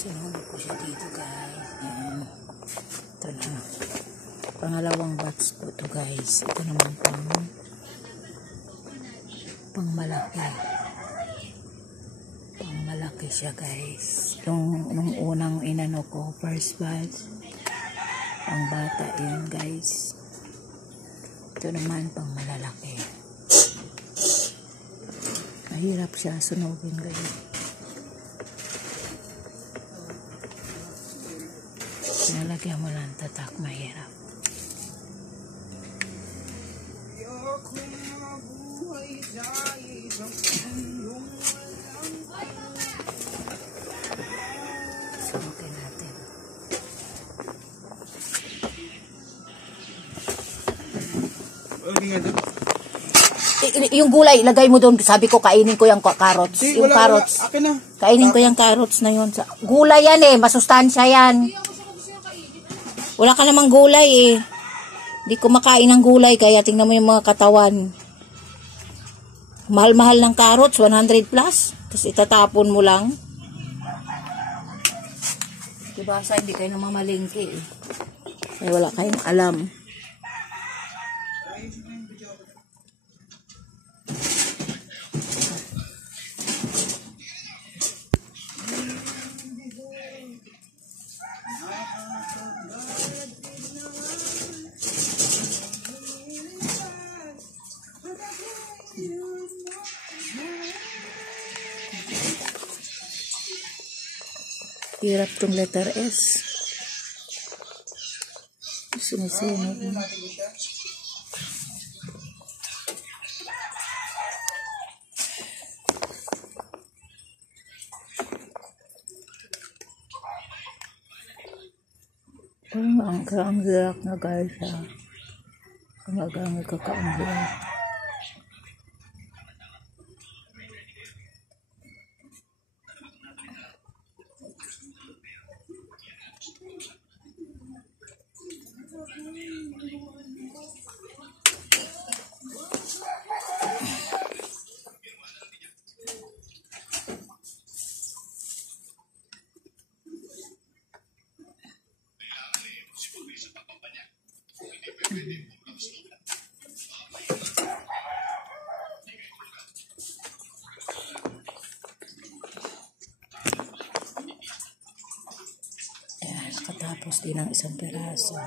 Sinulog ko siya dito guys. Ayan. Ito na. Pangalawang batch po ito guys. Ito naman pang malaki. Pang malaki siya guys. Nung unang inano ko, first batch. Pang bata yun guys. Ito naman pang malalaki. Mahirap siya sunugin guys. Nalagyan mo lang tatak, mahirap. Sunukin natin. Yung gulay, ilagay mo doon. Sabi ko, kainin ko yung carrots. Yung carrots. Kainin ko yung carrots na yun. Gulay yan eh, masustansya yan. Wala ka namang gulay eh. Hindi ko makain ng gulay kaya tingnan mo yung mga katawan. Mahal-mahal ng carrots, 100 plus. Tapos itatapon mo lang. Diba sa hindi kayo namamalingki eh. Kaya wala kayong alam. Hirap tong letter S. Sinisunod mo. Ang hirak na guys ha. Ang kakaanghirak. Nakatapos din ang isang peraso.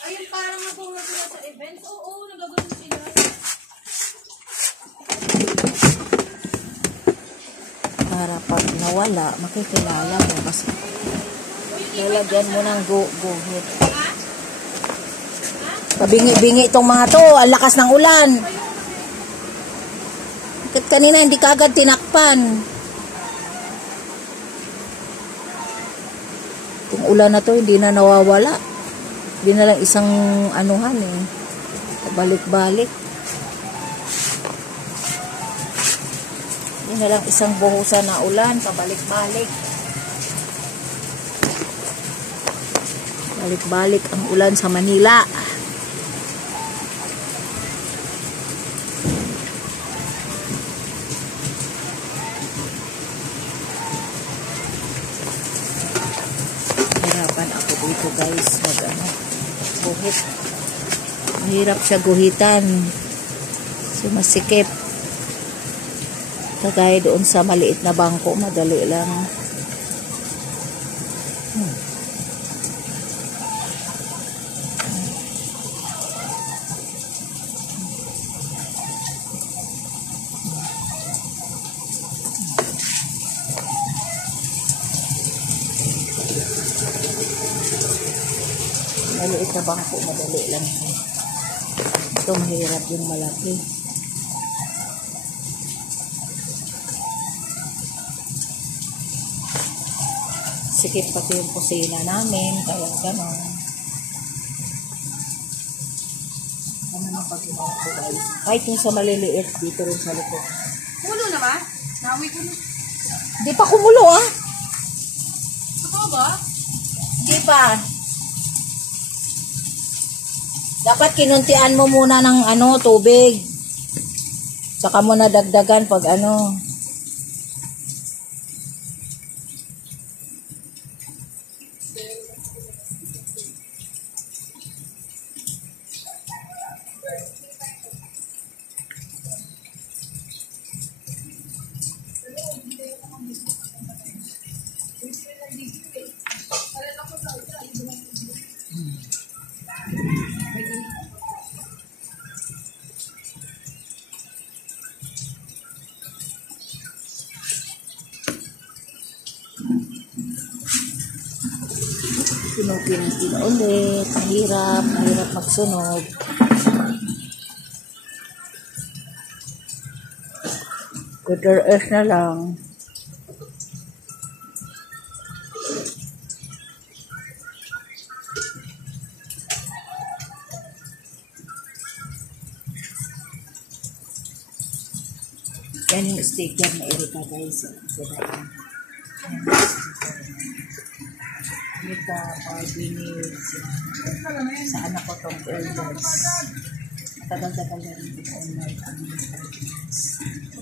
Ayun, parang ako nga sila sa events. Oo, nagagano sila. Para pag nawala, makikilala mo. Mas lalagyan mo ng guhit. Pabingi-bingi itong mga to. Ang lakas ng ulan. Bakit kanina hindi kagad tinakpan? Itong ulan na to hindi na nawawala. Hindi na lang isang anuhan eh. Balik-balik. Hindi na lang isang buhusan na ulan. Pabalik-balik. Balik-balik ang ulan sa Manila. Ako dito guys guhit. Mahirap siya guhitan, sumasikip. Kagaya doon sa maliit na bangko, madali lang. Maliit na bangko, madali lang. Ito mahirap yung malaki. Sikip pati yung kusina namin, kaya gano'n. Ano na pag ginawa ko guys? Kahit yung sa maliliit, dito rin sa likod. Kumulo na ba? Nawi ko na. Di pa kumulo ah. Totoo ba? Di pa. Dapat kinuntian mo muna ng tubig. Saka mo na dagdagan pag Pinupin ulit. Mahirap magsunog. Letter S na lang. Yan yung sticker na Erika guys. Erika Ordinance. Sa anak ko tong elders. Matagal-tagal na rin ito online.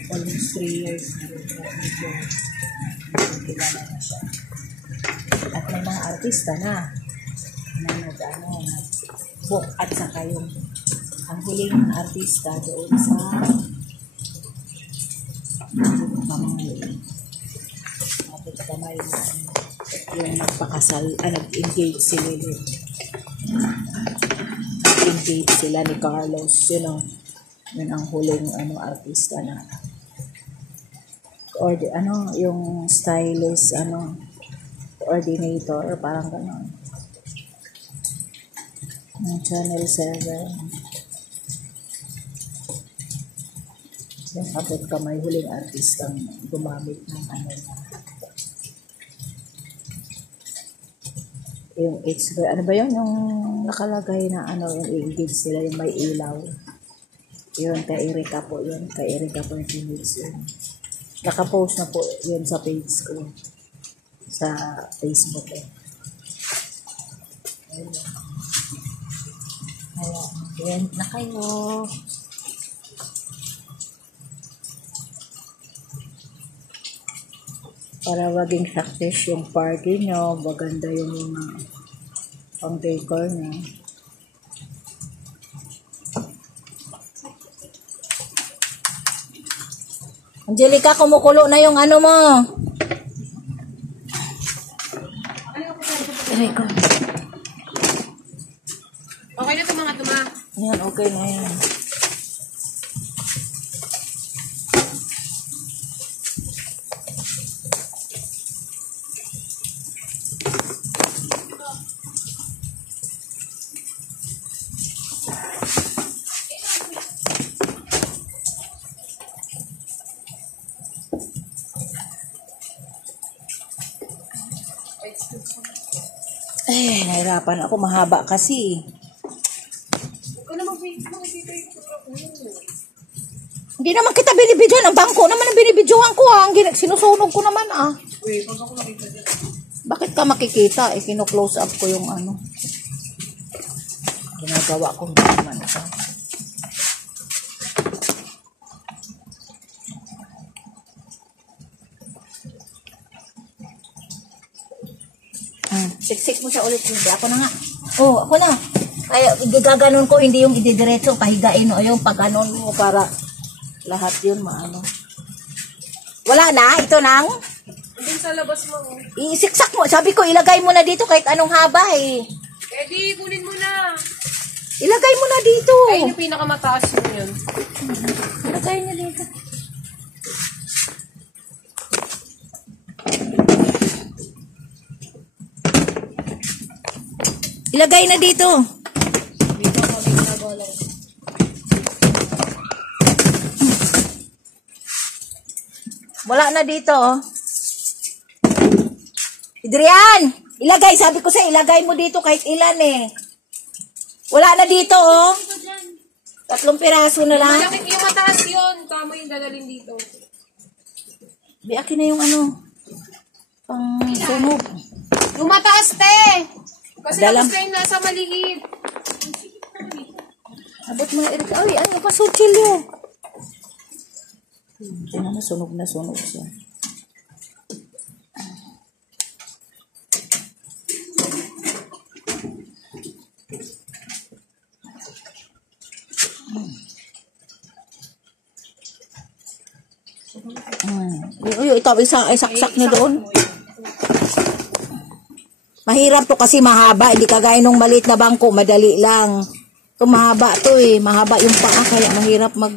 Almost 3 years na rin ito. Medyo kilala na siya. At may mga artista na book at saka yung ang huling artista doon sa kapit kamay na yung nagpakasal, nag-engage sila nag-engage sila ni Carlos, yun ang huling artista na or yung stylist coordinator, parang gano'n ng Channel 7. Yung kapit kamay, huling artistang gumamit ng yung H, ano ba yun? Yung nakalagay na yung i-engage sila, yung may ilaw. Yun, kay Erika po yun. Kay Erika po yung image yun. Nakapost na po yun sa page ko. Sa Facebook eh. Ayun. Ayan na kayo. Para maging success yung party nyo, maganda yung mga pang-decor nyo. Angelica, kumukulo na yung mo. Aray ko. Okay na ito mga tuma. Ayan, okay na yan. Eh, nahirapan ako. Mahaba kasi. Hindi naman kita binibidyoan. Ang bangko naman ang binibidyoan ko. Sinusunog ko naman Bakit ka makikita? Kino-close up ko yung ginagawa ko naman ito. Siksik mo siya ulit. Hindi, ako na nga. Oh, ako na. Ay, gaganon ko, hindi yung ididiretso, pahigain o yung pag-anon mo para lahat yun maano. Wala na? Ito nang? Hindi sa labas mo. Isiksak mo. Sabi ko, ilagay mo na dito kahit anong haba eh. Eh di, kunin mo na. Ilagay mo na dito. Ay, yung pinakamataas mo yun. Ilagay na dito. Ilagay na dito. Dito kami ginagawa. Wala na dito, Adrian, ilagay. Sabi ko ilagay mo dito kahit ilan eh. Wala na dito, 3 piraso na lang. Malaki yung mataas yun. Tama yung dadalhin dito. Di, akin na yung ano. Pang sunog. Yung mataas, te! Kasi Dalam. tapos kayo nasa maliit. Abot mo na, Eric. Ay, ano pa, sutsilyo. Tingnan mo, sunog na sunog siya. Uy, ito, isaksak niyo doon. Mahirap to kasi mahaba. Hindi kagaya nung maliit na bangko, madali lang. Ito mahaba to eh. Mahaba yung paa, kaya mahirap mag...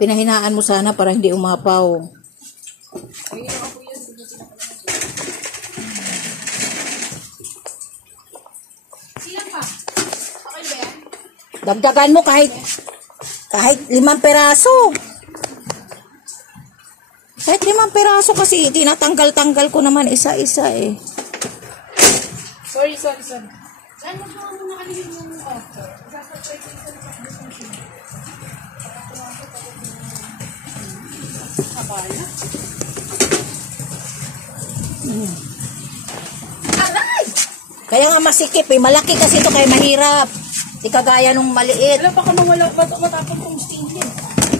Pinahinaan mo sana para hindi umapaw. Ilan pa? Okay ba yan? Dagdagan mo kahit 5 peraso. Kahit 5 peraso kasi tinatanggal-tanggal ko naman isa-isa eh. Sorry. Saan mo ba muna kalilin yung offer? Aray! Kaya nga masikip eh. Malaki kasi ito kaya mahirap. Di kagaya nung maliit. Alam pa ka mawala matapang kong stingin.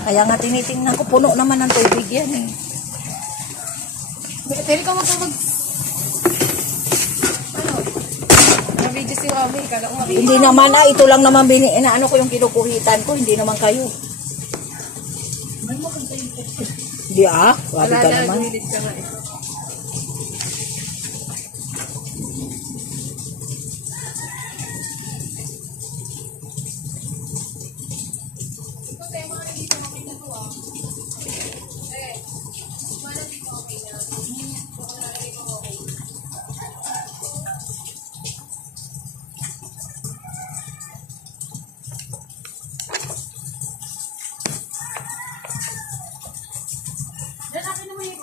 Kaya nga tinitingnan ko. Puno naman ng tubig yan eh. Pero ka mag... Ano? Nabidyo si Mami. Kala ko makikita. Hindi naman ito lang naman ano ko yung kinukuhitan ko. Hindi naman kayo. Hindi Wabi ka naman. Gumilit ka nga eh. Dan akin naman yung